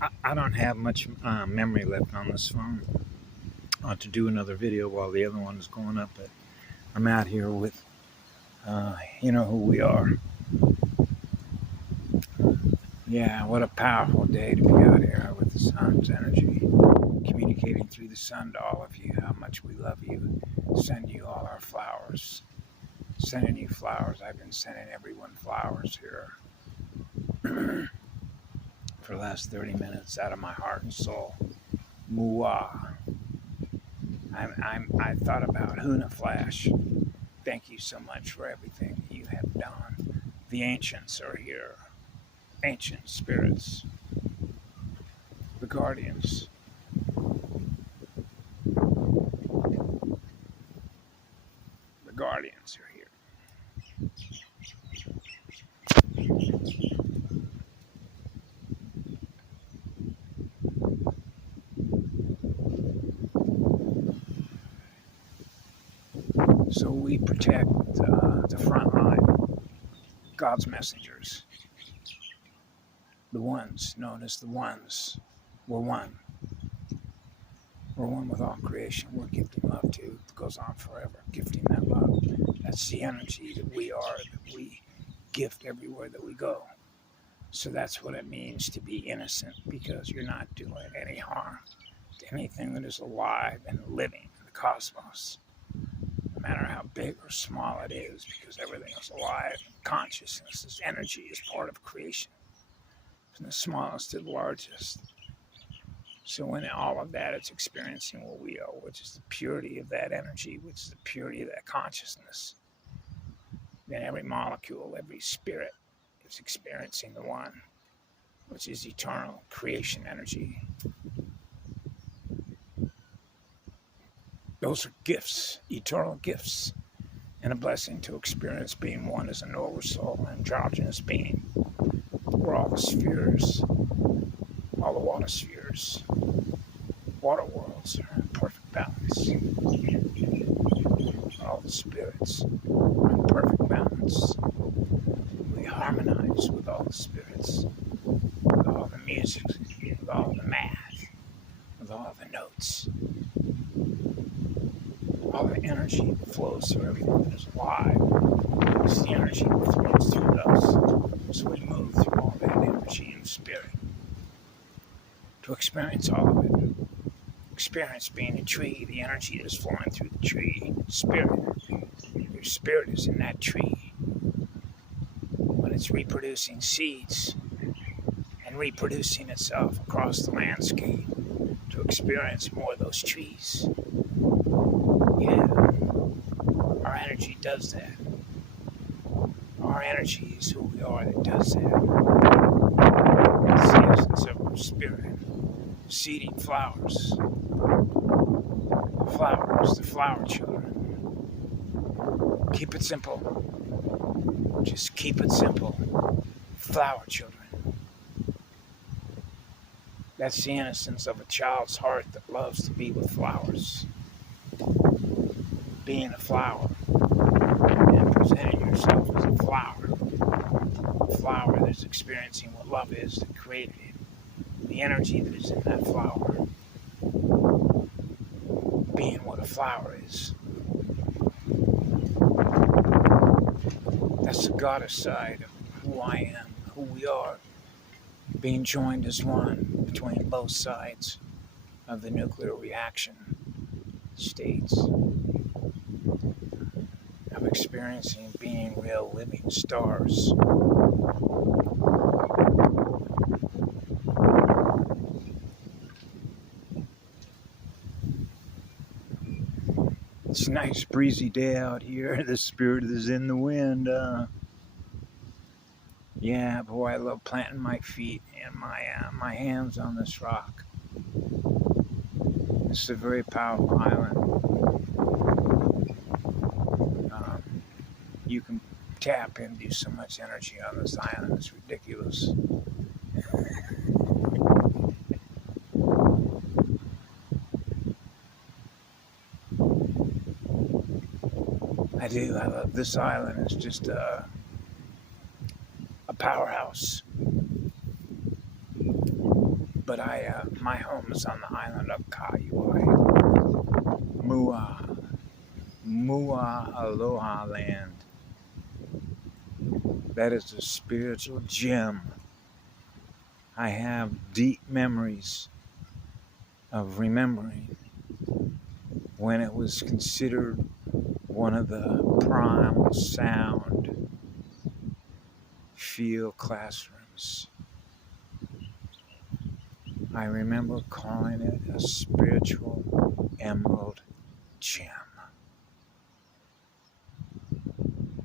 I don't have much memory left on this phone to do another video while the other one is going up, but I'm out here with, you know who we are. Yeah, what a powerful day to be out here with the sun's energy, communicating through the sun to all of you how much we love you, send you all our flowers, sending you flowers. I've been sending everyone flowers here for the last 30 minutes out of my heart and soul. Muah. I thought about Huna Flash. Thank you so much for everything you have done. The ancients are here. Ancient spirits. The guardians. The guardians are here. So we protect the front line. God's messengers. The ones known as the ones. We're one. We're one with all creation. We're gifting love to. It goes on forever. Gifting that love. That's the energy that we are, that we gift everywhere that we go. So that's what it means to be innocent, because you're not doing any harm to anything that is alive and living in the cosmos, no matter how big or small it is, because everything is alive. Consciousness is energy, is part of creation, from the smallest to the largest. So in all of that, it's experiencing what we are, which is the purity of that energy, which is the purity of that consciousness. Then every molecule, every spirit is experiencing the one, which is eternal creation energy. Those are gifts, eternal gifts, and a blessing to experience being one as an oversoul, androgynous being. We're all the spheres, all the water spheres. Water worlds are in perfect balance. All the spirits are in perfect balance. We harmonize with all the spirits, with all the music, with all the math, with all the notes, all the energy that flows through everything that is alive. It's the energy that flows through us. So we move through all that energy and spirit to experience all of it. Experience being a tree, the energy that is flowing through the tree. Spirit. Your spirit is in that tree. When it's reproducing seeds and reproducing itself across the landscape to experience more of those trees. Yeah. Our energy does that. Our energy is who we are that does that. It's the essence of our spirit. Seeding flowers. Flowers, the flower children. Keep it simple. Just keep it simple. Flower children. That's the innocence of a child's heart that loves to be with flowers. Being a flower and presenting yourself as a flower. A flower that's experiencing what love is that created it. The energy that is in that flower. Being what a flower is. That's the goddess side of who I am, who we are. Being joined as one between both sides of the nuclear reaction states. I'm experiencing being real living stars. It's a nice breezy day out here. The spirit is in the wind. Yeah, boy, I love planting my feet and my hands on this rock. It's a very powerful island. You can tap into so much energy on this island. It's ridiculous. I do. I love this island. It's just a powerhouse. but my home is on the island of Kauai. Mua Aloha land. That is a spiritual gem. I have deep memories of remembering when it was considered one of the primal sound field classrooms. I remember calling it a spiritual emerald gem.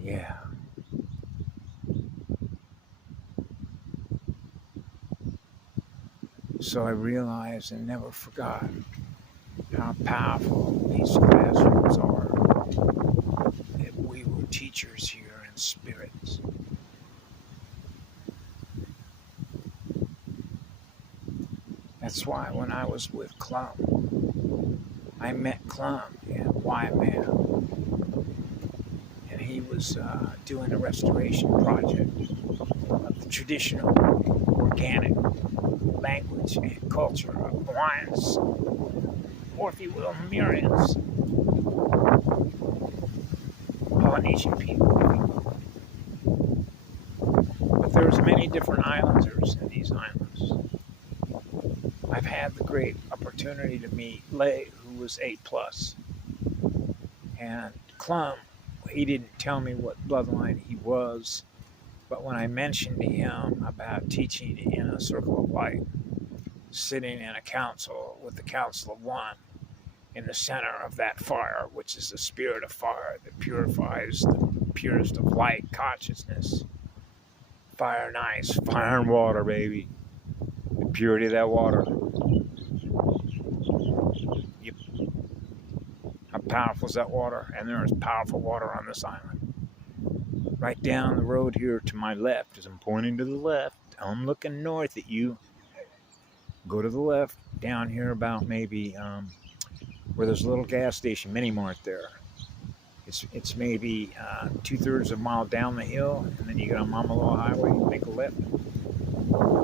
Yeah. So I realized and never forgot how powerful these classrooms are. That we were teachers here in spirit. That's why when I was with Clum, I met Clum in Waimea, and he was doing a restoration project of the traditional organic language and culture of Hawaiians, or if you will, Hurons, Polynesian people. But there's many different islanders in these islands. I've had the great opportunity to meet Lei, who was A+. And Clum, he didn't tell me what bloodline he was, but when I mentioned to him about teaching in a circle of light, sitting in a council with the Council of One, in the center of that fire, which is the spirit of fire that purifies the purest of light consciousness. Fire nice, fire and water, baby. The purity of that water. Yep. How powerful is that water? And there is powerful water on this island. Right down the road here to my left, as I'm pointing to the left, I'm looking north at you. Go to the left, down here about maybe where there's a little gas station, Mini Mart there. It's maybe 2/3 of a mile down the hill, and then you get on Mamaloa Highway, make a left.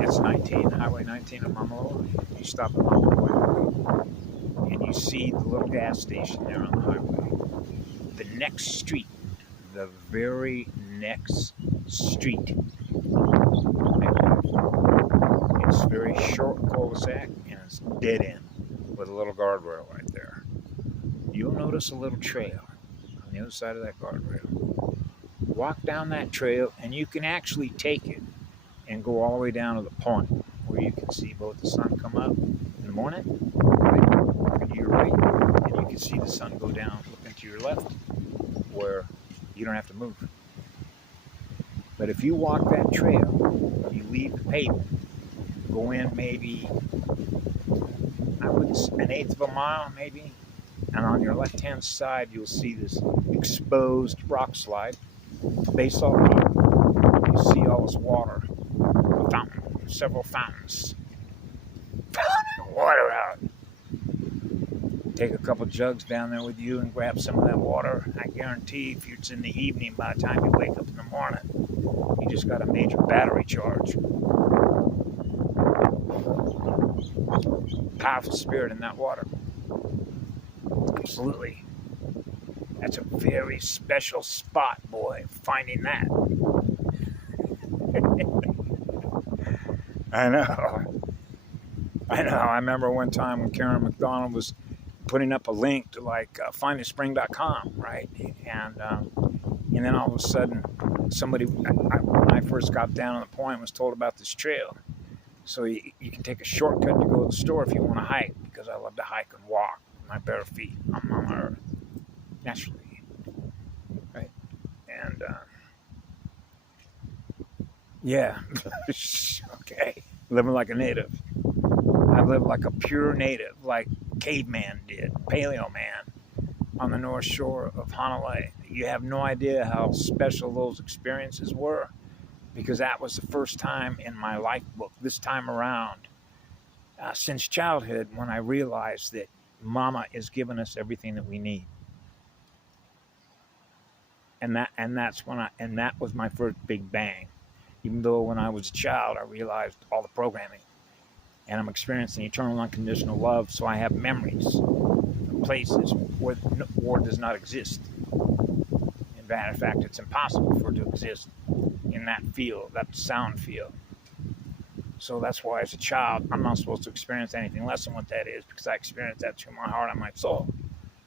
It's 19, Highway 19 on Mamaloa. You stop at Mamaloa Highway, and you see the little gas station there on the highway. The next street, the very next street, it's very short cul-de-sac, and it's dead end with a little guardrail right there. You'll notice a little trail on the other side of that guardrail. Walk down that trail, and you can actually take it and go all the way down to the point where you can see both the sun come up in the morning, right, to your right, and you can see the sun go down looking to your left, where you don't have to move. But if you walk that trail, you leave the pavement, go in maybe, I would say 1/8 of a mile maybe, and on your left-hand side, you'll see this exposed rock slide, basalt rock. You see all this water, a fountain, several fountains, fountain water out. Take a couple jugs down there with you and grab some of that water. I guarantee if it's in the evening, by the time you wake up in the morning, you just got a major battery charge. Powerful spirit in that water. Absolutely. That's a very special spot, boy, finding that. I know. I remember one time when Karen McDonald was putting up a link to findaspring.com, right? And then all of a sudden, somebody, when I first got down on the point, was told about this trail. So you can take a shortcut to go to the store if you want to hike, because I love to hike and walk with my bare feet on Mama Earth, naturally, right? And yeah, okay, living like a native. I live like a pure native, like caveman did, paleo man, on the north shore of Hanalei. You have no idea how special those experiences were, because that was the first time in my life book, this time around, since childhood, when I realized that Mama is giving us everything that we need. And that was my first big bang. Even though when I was a child, I realized all the programming. and I'm experiencing eternal unconditional love, so I have memories of places where war does not exist. In matter of fact, it's impossible for it to exist in that field, that sound field. So that's why, as a child, I'm not supposed to experience anything less than what that is, because I experience that through my heart and my soul.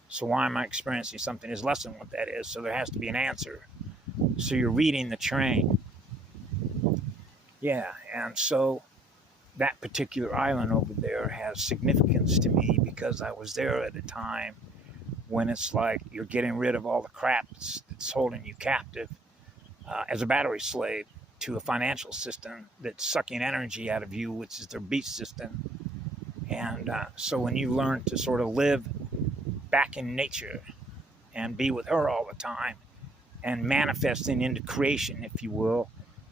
So why am I experiencing something is less than what that is? So there has to be an answer. So you're reading the terrain. Yeah, and so that particular island over there has significance to me because I was there at a time when it's like you're getting rid of all the crap that's holding you captive as a battery slave to a financial system that's sucking energy out of you, which is their beast system. And so when you learn to sort of live back in nature and be with her all the time and manifesting into creation, if you will,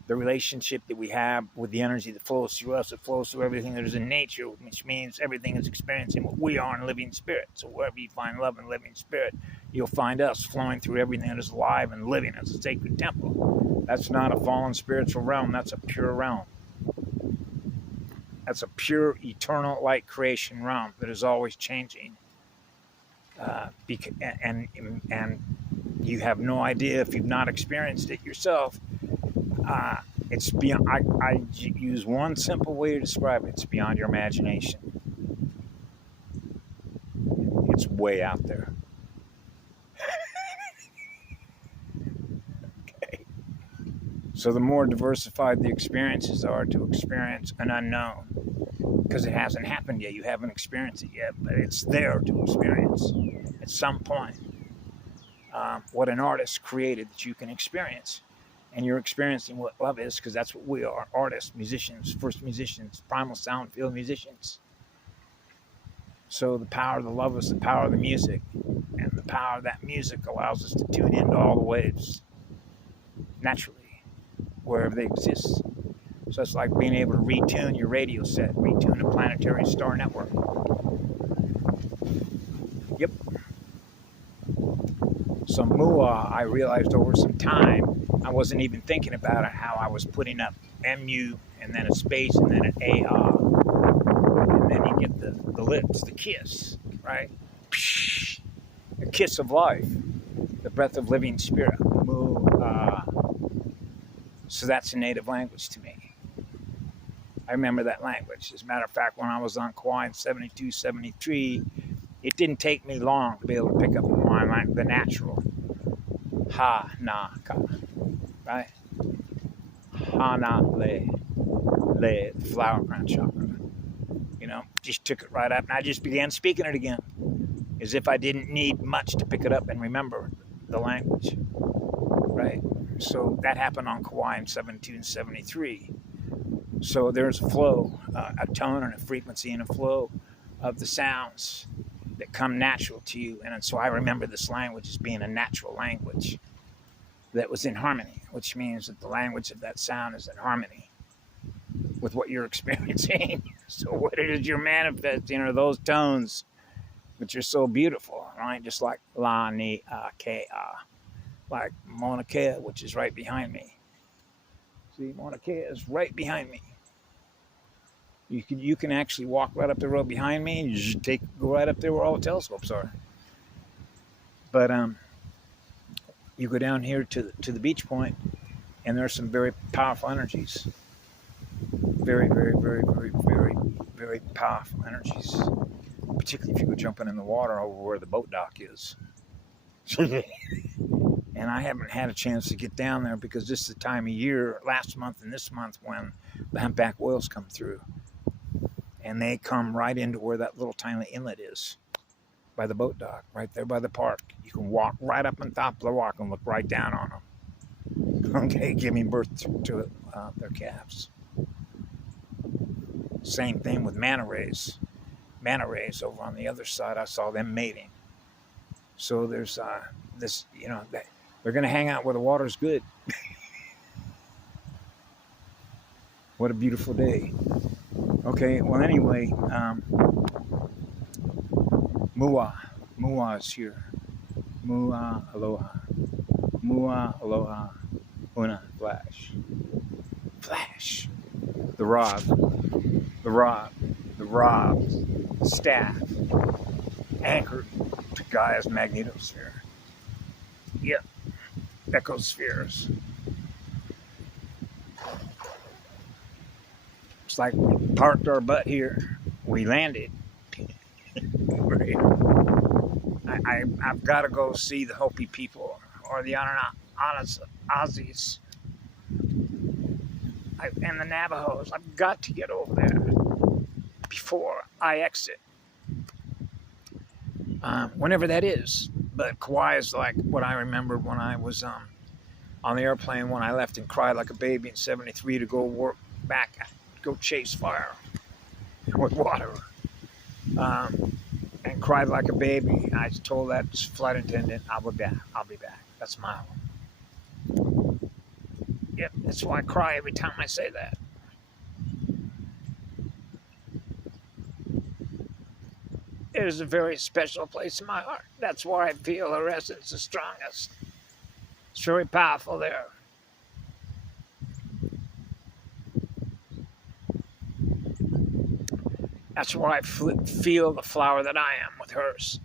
the relationship that we have with the energy that flows through us, it flows through everything that is in nature, which means everything is experiencing what we are in living spirit. So wherever you find love and living spirit, you'll find us flowing through everything that is alive and living as a sacred temple. That's not a fallen spiritual realm. That's a pure realm. That's a pure, eternal light creation realm that is always changing. And you have no idea if you've not experienced it yourself. It's beyond. I use one simple way to describe it. It's beyond your imagination. It's way out there. Okay. So the more diversified the experiences are to experience an unknown, because it hasn't happened yet. You haven't experienced it yet, but it's there to experience at some point. What an artist created that you can experience. And you're experiencing what love is, because that's what we are, artists, musicians, first musicians, primal sound field musicians. So the power of the love is the power of the music, and the power of that music allows us to tune into all the waves naturally, wherever they exist. So it's like being able to retune your radio set, retune a planetary star network. Yep. So Mua, I realized over some time, I wasn't even thinking about it, how I was putting up MU and then a space and then an AR. And then you get the lips, the kiss, right? The kiss of life, the breath of living spirit. Mua. So that's a native language to me. I remember that language. As a matter of fact, when I was on Kauai in 72, 73, it didn't take me long to be able to pick up Hawaiian language, the natural. Ha, na, ka. Right? Hana, le, the flower crown chakra. You know, just took it right up, and I just began speaking it again, as if I didn't need much to pick it up and remember the language. Right? So that happened on Kauai in 72 and 73. So there's a flow, a tone and a frequency and a flow of the sounds that come natural to you. And so I remember this language as being a natural language that was in harmony, which means that the language of that sound is in harmony with what you're experiencing. So what it is you're manifesting are those tones which are so beautiful, right? Just like la, ni, ke, like Mauna Kea, which is right behind me. See, Mauna Kea is right behind me. You can actually walk right up the road behind me and you just go right up there where all the telescopes are. But you go down here to the beach point, and there's some very powerful energies. Very, very, very, very, very, very powerful energies. Particularly if you go jumping in the water over where the boat dock is. And I haven't had a chance to get down there because this is the time of year, last month and this month, when the humpback whales come through. And they come right into where that little tiny inlet is, by the boat dock, right there by the park. You can walk right up on top of the rock and look right down on them. Okay, giving birth to their calves. Same thing with manta rays. Manta rays over on the other side, I saw them mating. So there's this, they're going to hang out where the water's good. What a beautiful day. Okay, well, anyway, Mua is here. Mua, aloha. Mua, aloha. Una, flash. Flash. The rod. the rod, the staff, anchored to Gaia's magnetosphere. Yep, ecospheres. It's like we parked our butt here. We landed. We're here. I've got to go see the Hopi people or the Aussies and the Navajos. I've got to get over there before I exit. Whenever that is. But Kauai is like what I remembered when I was on the airplane when I left and cried like a baby in '73 to go work back, go chase fire with water. And cried like a baby. I told that flight attendant, I'll be back. I'll be back. That's my home. Yep, that's why I cry every time I say that. It is a very special place in my heart. That's where I feel the essence the strongest. It's very powerful there. That's where I feel the flower that I am with hers.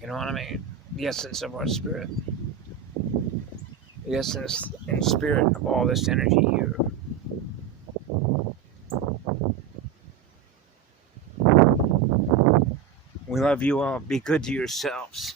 You know what I mean? The essence of our spirit. The essence and spirit of all this energy here. We love you all. Be good to yourselves.